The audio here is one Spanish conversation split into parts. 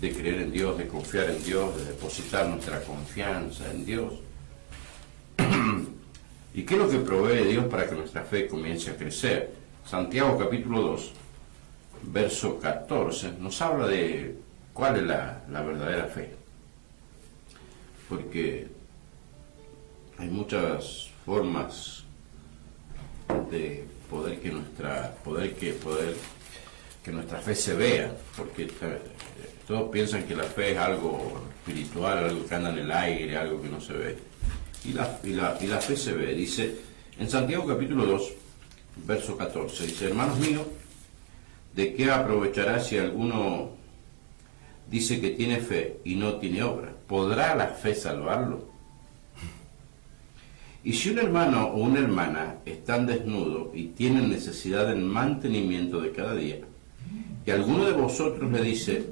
de creer en Dios, de confiar en Dios, de depositar nuestra confianza en Dios. ¿Y qué es lo que provee Dios para que nuestra fe comience a crecer? Santiago capítulo 2, verso 14, nos habla de cuál es la verdadera fe. Porque hay muchas formas de poder que nuestra fe se vea, porque todos piensan que la fe es algo espiritual, algo que anda en el aire, algo que no se ve. Y la fe se ve. Dice en Santiago capítulo 2, verso 14, dice: hermanos míos, ¿de qué aprovechará si alguno dice que tiene fe y no tiene obra? ¿Podrá la fe salvarlo? Y si un hermano o una hermana están desnudos y tienen necesidad del mantenimiento de cada día, y alguno de vosotros le dice,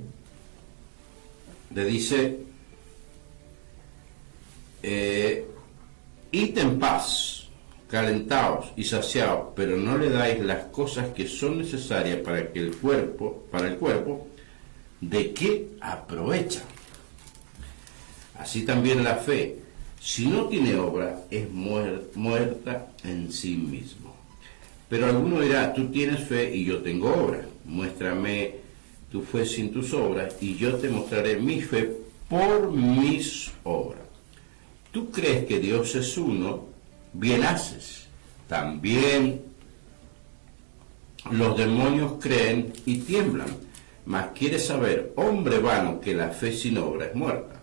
id en paz, calentaos y saciaos, pero no le dais las cosas que son necesarias para el cuerpo, ¿de qué aprovecha? Así también la fe, si no tiene obra, es muerta en sí mismo. Pero alguno dirá, tú tienes fe y yo tengo obra. Muéstrame tu fe sin tus obras y yo te mostraré mi fe por mis obras. Tú crees que Dios es uno, bien haces. También los demonios creen y tiemblan. Mas quieres saber, hombre vano, que la fe sin obra es muerta.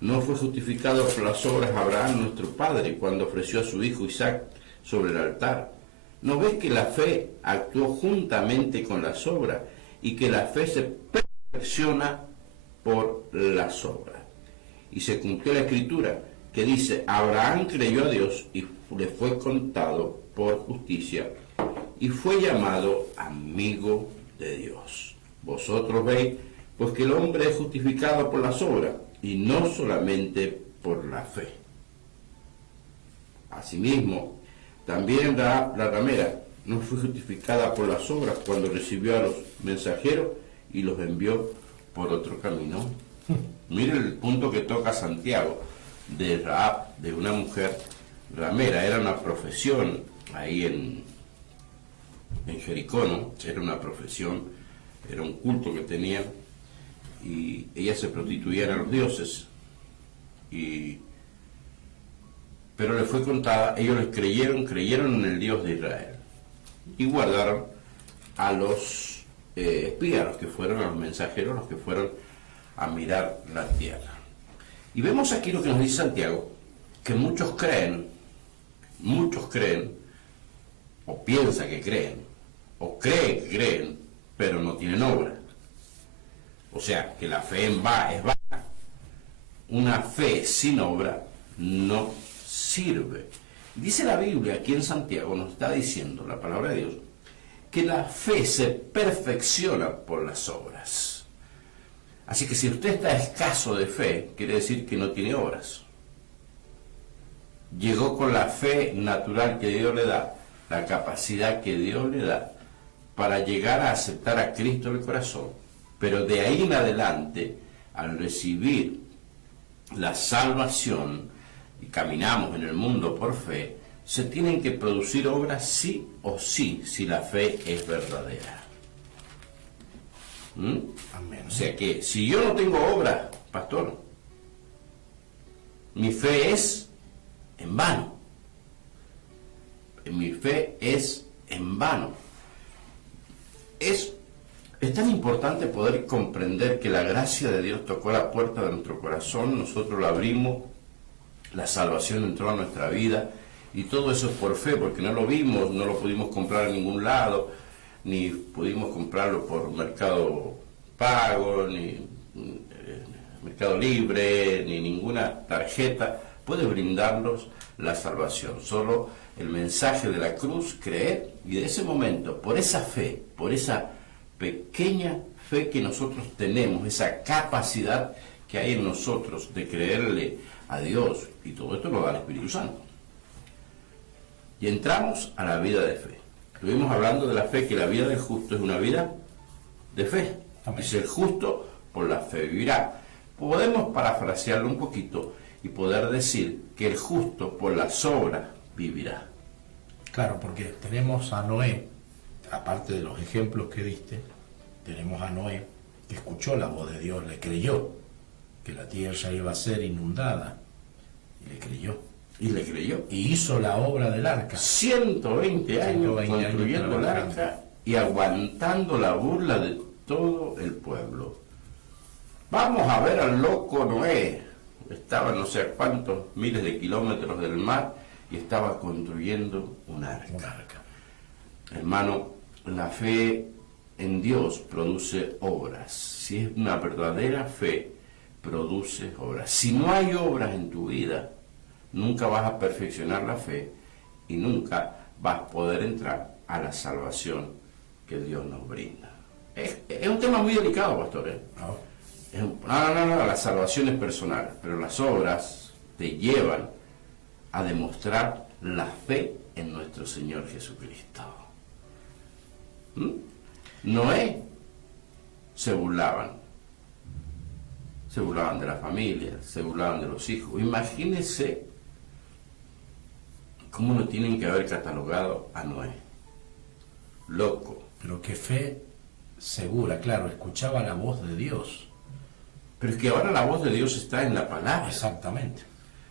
¿No fue justificado por las obras Abraham, nuestro padre, cuando ofreció a su hijo Isaac sobre el altar? ¿No ves que la fe actuó juntamente con las obras y que la fe se perfecciona por las obras? Y se cumplió la escritura que dice, Abraham creyó a Dios y le fue contado por justicia y fue llamado amigo de Dios. Vosotros veis pues que el hombre es justificado por las obras y no solamente por la fe. Asimismo, también la ramera no fue justificada por las obras cuando recibió a los mensajeros y los envió por otro camino. Mire el punto que toca Santiago de Rahab, de una mujer ramera. Era una profesión ahí en Jericó, ¿no? Era una profesión, era un culto que tenían, y ellas se prostituían a los dioses, pero les fue contada, ellos les creyeron en el Dios de Israel y guardaron a los espías, a los que fueron, a los mensajeros, los que fueron a mirar la tierra. Y vemos aquí lo que nos dice Santiago, que muchos creen, o piensan que creen, o creen que creen, pero no tienen obra. O sea, que la fe es vana. Una fe sin obra no sirve. Dice la Biblia, aquí en Santiago nos está diciendo la palabra de Dios, que la fe se perfecciona por las obras. Así que si usted está escaso de fe, quiere decir que no tiene obras. Llegó con la fe natural que Dios le da, la capacidad que Dios le da, para llegar a aceptar a Cristo en el corazón. Pero de ahí en adelante, al recibir la salvación, y caminamos en el mundo por fe, se tienen que producir obras sí o sí, si la fe es verdadera. Amén. O sea que, si yo no tengo obra, pastor, mi fe es en vano. Mi fe es en vano. Es tan importante poder comprender que la gracia de Dios tocó la puerta de nuestro corazón, nosotros la abrimos, la salvación entró a nuestra vida, y todo eso es por fe, porque no lo vimos, no lo pudimos comprar en ningún lado, ni pudimos comprarlo por Mercado Pago, ni Mercado Libre, ni ninguna tarjeta puede brindarnos la salvación. Solo el mensaje de la cruz, creer, y de ese momento, por esa fe, por esa pequeña fe que nosotros tenemos, esa capacidad que hay en nosotros de creerle a Dios, y todo esto lo da el Espíritu Santo. Y entramos a la vida de fe. Estuvimos hablando de la fe, que la vida del justo es una vida de fe. Amén. Dice el justo por la fe vivirá. Podemos parafrasearlo un poquito y poder decir que el justo por las obras vivirá. Claro, porque tenemos a Noé, aparte de los ejemplos que diste, tenemos a Noé que escuchó la voz de Dios, le creyó que la tierra iba a ser inundada, y le creyó. Y le creyó. Y hizo la obra del arca. 120 años 120 construyendo el arca y aguantando la burla de todo el pueblo. Vamos a ver al loco Noé. Estaba no sé a cuántos miles de kilómetros del mar y estaba construyendo un arca. Un arca. Hermano, la fe en Dios produce obras. Si es una verdadera fe, produce obras. Si no hay obras en tu vida, nunca vas a perfeccionar la fe y nunca vas a poder entrar a la salvación que Dios nos brinda. Es un tema muy delicado, pastor. No, la salvación es personal, pero las obras te llevan a demostrar la fe en nuestro Señor Jesucristo. Noé se burlaban de la familia, se burlaban de los hijos. Imagínense cómo no tienen que haber catalogado a Noé. Loco. Pero qué fe segura, claro, escuchaba la voz de Dios. Pero es que ahora la voz de Dios está en la palabra. Exactamente.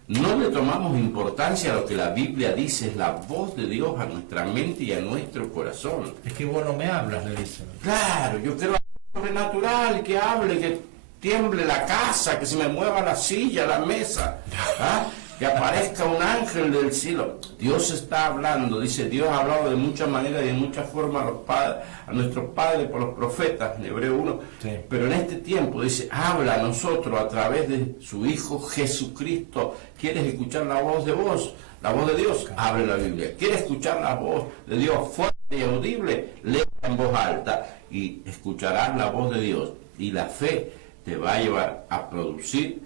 No le tomamos importancia a lo que la Biblia dice, es la voz de Dios a nuestra mente y a nuestro corazón. Es que vos no me hablas, le dicen. Claro, yo quiero algo sobrenatural, que hable, que tiemble la casa, que se me mueva la silla, la mesa, ¿ah? Que aparezca un ángel del cielo. Dios está hablando, dice, Dios ha hablado de muchas maneras y de muchas formas a nuestros padres por los profetas, en Hebreo 1, sí. Pero en este tiempo, dice, habla a nosotros a través de su Hijo Jesucristo. ¿Quieres escuchar la voz de vos? La voz de Dios, abre la Biblia. ¿Quieres escuchar la voz de Dios fuerte y audible? Lee en voz alta y escucharás la voz de Dios. Y la fe te va a llevar a producir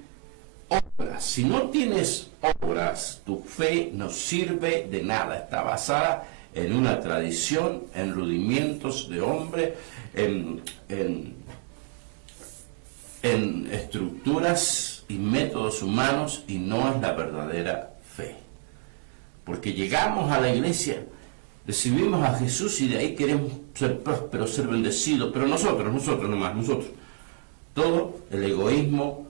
obras. Si no tienes obras, tu fe no sirve de nada. Está basada en una tradición, en rudimientos de hombre, en estructuras y métodos humanos, y no es la verdadera fe. Porque llegamos a la iglesia, recibimos a Jesús y de ahí queremos ser prósperos, ser bendecidos, pero nosotros nomás. Todo el egoísmo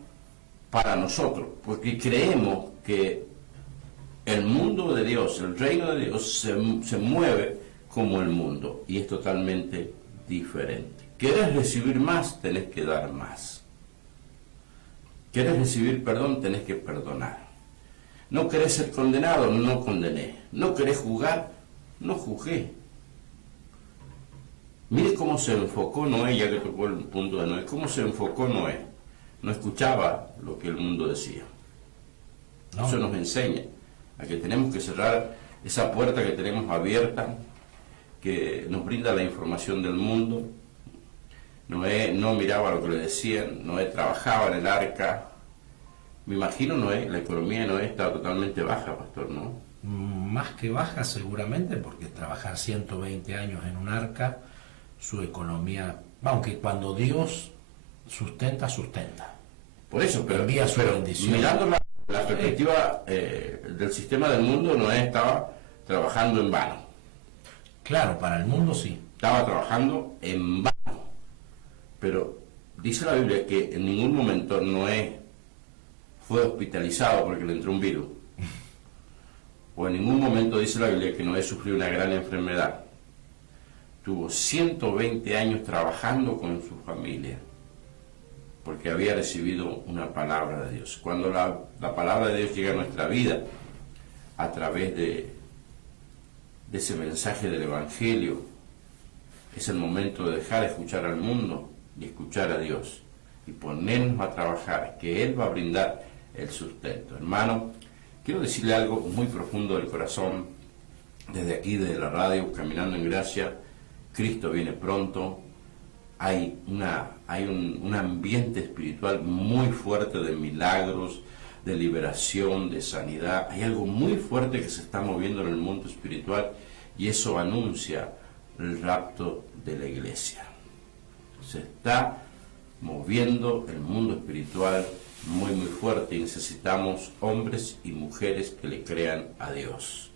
para nosotros, porque creemos que el mundo de Dios, el reino de Dios se mueve como el mundo, y es totalmente diferente. ¿Quieres recibir más? Tenés que dar más. ¿Quieres recibir perdón? Tenés que perdonar. ¿No querés ser condenado? No condené. ¿No querés juzgar? No juzgué. Mire cómo se enfocó Noé, ya que tocó el punto de Noé, cómo se enfocó Noé. No escuchaba lo que el mundo decía. No. Eso nos enseña a que tenemos que cerrar esa puerta que tenemos abierta, que nos brinda la información del mundo. Noé no miraba lo que le decían, Noé trabajaba en el arca. Me imagino Noé, la economía de Noé estaba totalmente baja, pastor, ¿no? Más que baja seguramente, porque trabajar 120 años en un arca, su economía, aunque cuando Dios sustenta. Por eso, pero envía su bendición. Mirando la perspectiva del sistema del mundo, Noé estaba trabajando en vano. Claro, para el mundo sí. Estaba trabajando en vano. Pero dice la Biblia que en ningún momento Noé fue hospitalizado porque le entró un virus. O en ningún momento dice la Biblia que Noé sufrió una gran enfermedad. Tuvo 120 años trabajando con su familia, porque había recibido una palabra de Dios. Cuando la palabra de Dios llega a nuestra vida, a través de ese mensaje del Evangelio, es el momento de dejar de escuchar al mundo y escuchar a Dios, y ponernos a trabajar, que Él va a brindar el sustento. Hermano, quiero decirle algo muy profundo del corazón, desde aquí, desde la radio, Caminando en Gracia. Cristo viene pronto. Hay un ambiente espiritual muy fuerte de milagros, de liberación, de sanidad. Hay algo muy fuerte que se está moviendo en el mundo espiritual, y eso anuncia el rapto de la iglesia. Se está moviendo el mundo espiritual muy muy fuerte, y necesitamos hombres y mujeres que le crean a Dios.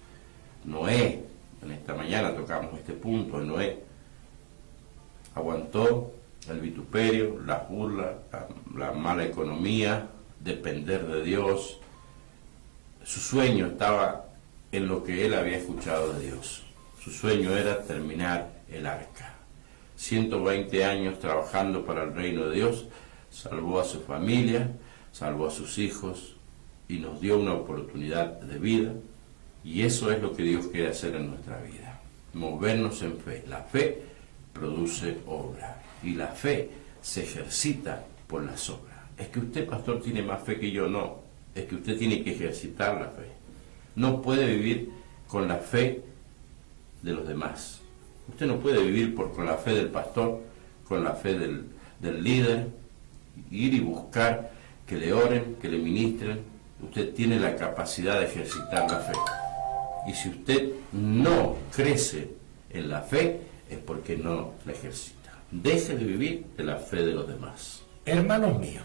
Noé, en esta mañana tocamos este punto, Noé aguantó el vituperio, las burlas, la mala economía, depender de Dios. Su sueño estaba en lo que él había escuchado de Dios. Su sueño era terminar el arca. 120 años trabajando para el reino de Dios, salvó a su familia, salvó a sus hijos y nos dio una oportunidad de vida, y eso es lo que Dios quiere hacer en nuestra vida, movernos en fe. La fe produce obra y la fe se ejercita por las obras. Es que usted, pastor, tiene más fe que yo. No, es que usted tiene que ejercitar la fe. No puede vivir con la fe de los demás. Usted no puede vivir con la fe del pastor, con la fe del líder, ir y buscar que le oren, que le ministren. Usted tiene la capacidad de ejercitar la fe. Y si usted no crece en la fe, es porque no la ejercita. Deje de vivir de la fe de los demás. Hermanos míos,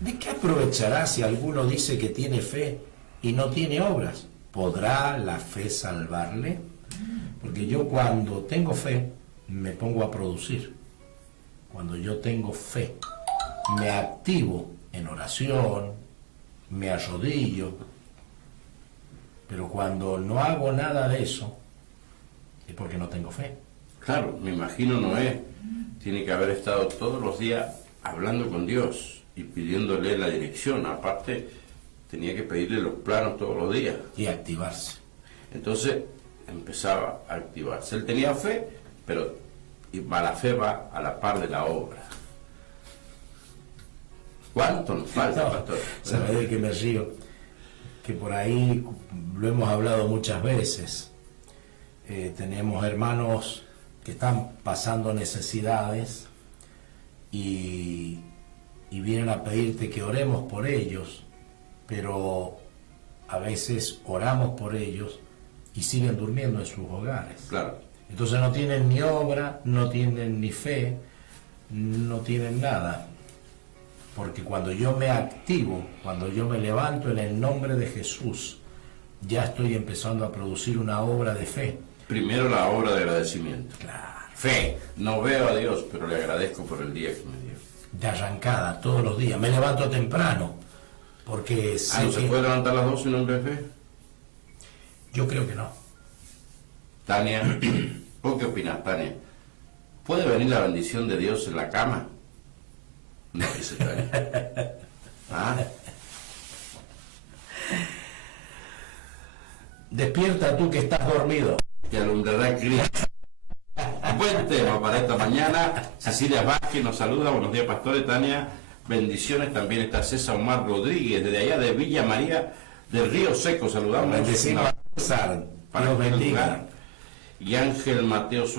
¿de qué aprovechará si alguno dice que tiene fe y no tiene obras? ¿Podrá la fe salvarle? Porque yo cuando tengo fe, me pongo a producir. Cuando yo tengo fe, me activo en oración, me arrodillo. Pero cuando no hago nada de eso, es porque no tengo fe. Claro, me imagino Noé tiene que haber estado todos los días hablando con Dios y pidiéndole la dirección. Aparte, tenía que pedirle los planos todos los días. Y activarse. Entonces empezaba a activarse. Él tenía fe, pero la fe va a la par de la obra. ¿Cuánto nos falta, pastor? ¿Sabes de qué me río? Que por ahí lo hemos hablado muchas veces. Tenemos hermanos que están pasando necesidades y vienen a pedirte que oremos por ellos, pero a veces oramos por ellos y siguen durmiendo en sus hogares. Claro. Entonces no tienen ni obra, no tienen ni fe, no tienen nada. Porque cuando yo me activo, cuando yo me levanto en el nombre de Jesús, ya estoy empezando a producir una obra de fe. Primero la obra de agradecimiento. Claro. Fe. No veo a Dios, pero le agradezco por el día que me dio. De arrancada, todos los días. Me levanto temprano, porque sé ¿No se puede levantar a las 12 en nombre de fe? Yo creo que no. Tania, ¿vos qué opinas, Tania? ¿Puede venir la bendición de Dios en la cama? No, dice Tania. ¿Ah? Despierta tú que estás dormido. Que alumbrará Cristo. Buen tema para esta mañana. Cecilia Vázquez nos saluda. Buenos días, pastores. Tania, bendiciones. También está César Omar Rodríguez, desde allá de Villa María del Río Seco. Saludamos. Bendecimos a César. Dios bendiga. Y Ángel Mateo Suárez.